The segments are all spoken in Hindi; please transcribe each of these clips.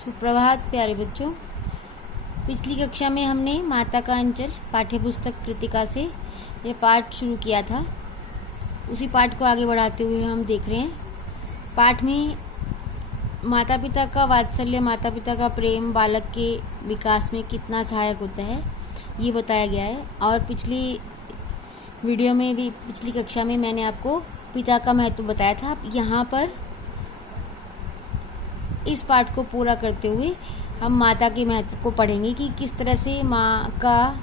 सुप्रभात प्यारे बच्चों। पिछली कक्षा में हमने माता का अंचल पाठ्यपुस्तक कृतिका से यह पाठ शुरू किया था। उसी पाठ को आगे बढ़ाते हुए हम देख रहे हैं। पाठ में माता पिता का वात्सल्य, माता पिता का प्रेम बालक के विकास में कितना सहायक होता है ये बताया गया है। और पिछली वीडियो में भी, पिछली कक्षा में मैंने आपको पिता का महत्व बताया था। यहाँ पर इस पाठ को पूरा करते हुए हम माता के महत्व को पढ़ेंगे कि किस तरह से माँ का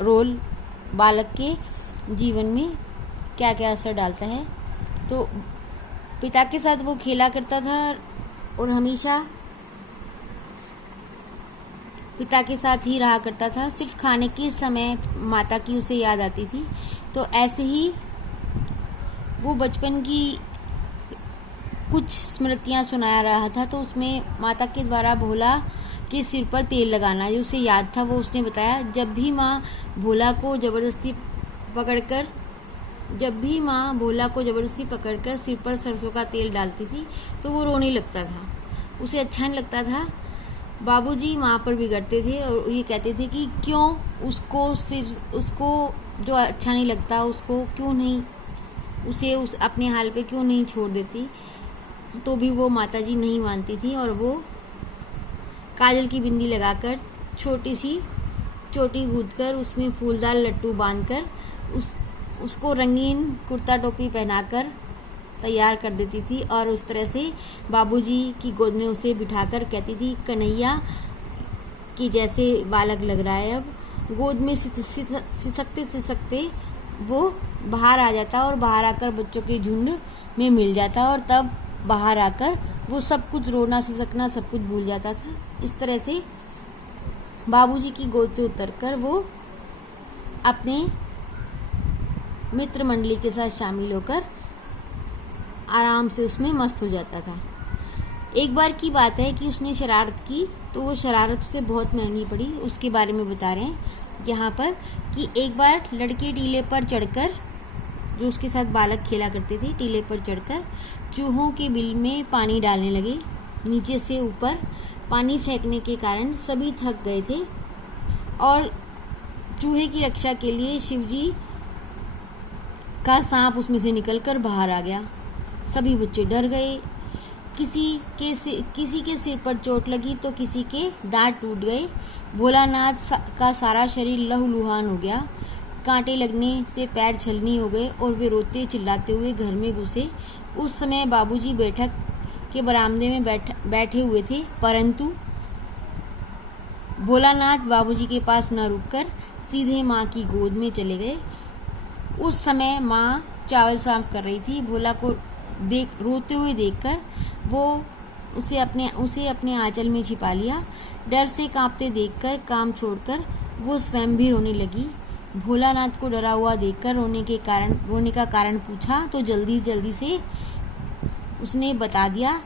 रोल बालक के जीवन में क्या क्या असर डालता है। तो पिता के साथ वो खेला करता था और हमेशा पिता के साथ ही रहा करता था। सिर्फ खाने के समय माता की उसे याद आती थी। तो ऐसे ही वो बचपन की कुछ स्मृतियाँ सुनाया रहा था। तो उसमें माता के द्वारा भोला के सिर पर तेल लगाना जो उसे याद था वो उसने बताया। जब भी माँ भोला को ज़बरदस्ती पकड़कर सिर पर सरसों का तेल डालती थी तो वो रोने लगता था, उसे अच्छा नहीं लगता था। बाबूजी माँ पर बिगड़ते थे और ये कहते थे कि क्यों उसको जो अच्छा नहीं लगता उसको क्यों नहीं उसे उस अपने हाल पे क्यों नहीं छोड़ देती। तो भी वो माताजी नहीं मानती थी और वो काजल की बिंदी लगाकर छोटी सी चोटी गूंथकर उसमें फूलदार लट्टू बांधकर उसको रंगीन कुर्ता टोपी पहनाकर तैयार कर देती थी। और उस तरह से बाबूजी की गोद में उसे बिठाकर कहती थी, कन्हैया की जैसे बालक लग रहा है। अब गोद में सिसकते वो बाहर आ जाता और बाहर आकर बच्चों के झुंड में मिल जाता और तब बाहर आकर वो सब कुछ रोना सिसकना सब कुछ भूल जाता था। इस तरह से बाबूजी की गोद से उतरकर वो अपने मित्र मंडली के साथ शामिल होकर आराम से उसमें मस्त हो जाता था। एक बार की बात है कि उसने शरारत की तो वो शरारत उसे बहुत महंगी पड़ी। उसके बारे में बता रहे हैं यहाँ पर कि एक बार लड़के टीले पर चढ़कर, जो उसके साथ बालक खेला करते थे, टीले पर चढ़कर चूहों के बिल में पानी डालने लगे। नीचे से ऊपर पानी फेंकने के कारण सभी थक गए थे और चूहे की रक्षा के लिए शिवजी का सांप उसमें से निकलकर बाहर आ गया। सभी बच्चे डर गए। किसी के सिर पर चोट लगी तो किसी के दांत टूट गए। भोलानाथ का सारा शरीर लहूलुहान हो गया। कांटे लगने से पैर छलनी हो गए और वे रोते चिल्लाते हुए घर में घुसे। उस समय बाबूजी बैठक के बरामदे में बैठे हुए थे, परंतु भोलानाथ बाबूजी के पास न रुककर सीधे माँ की गोद में चले गए। उस समय माँ चावल साफ कर रही थी। भोला को रोते हुए देखकर वो उसे अपने आंचल में छिपा लिया। डर से कांपते देखकर काम छोड़कर वो स्वयं भी रोने लगी। भोलानाथ को डरा हुआ देखकर रोने का कारण पूछा तो जल्दी से उसने बता दिया।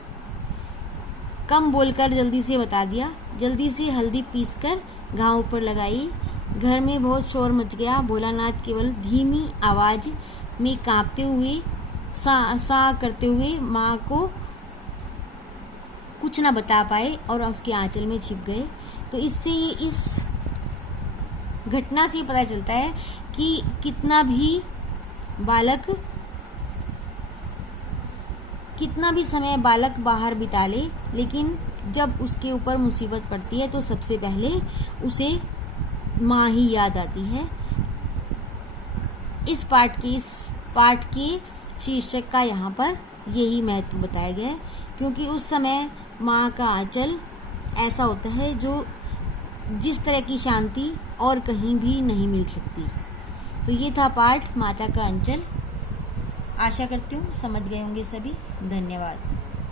कम बोलकर जल्दी से बता दिया। जल्दी से हल्दी पीसकर घाव पर लगाई। घर में बहुत शोर मच गया। भोलानाथ केवल धीमी आवाज में कांपते हुए सा करते हुए माँ को कुछ न बता पाए और उसके आंचल में छिप गए। तो इससे इस घटना से पता चलता है कि कितना भी समय बालक बाहर बिता ले, लेकिन जब उसके ऊपर मुसीबत पड़ती है तो सबसे पहले उसे माँ ही याद आती है। इस पाठ के शीर्षक का यहाँ पर यही महत्व बताया गया है, क्योंकि उस समय माँ का आंचल ऐसा होता है जो जिस तरह की शांति और कहीं भी नहीं मिल सकती। तो ये था पाठ माता का अंचल। आशा करती हूँ समझ गए होंगे सभी। धन्यवाद।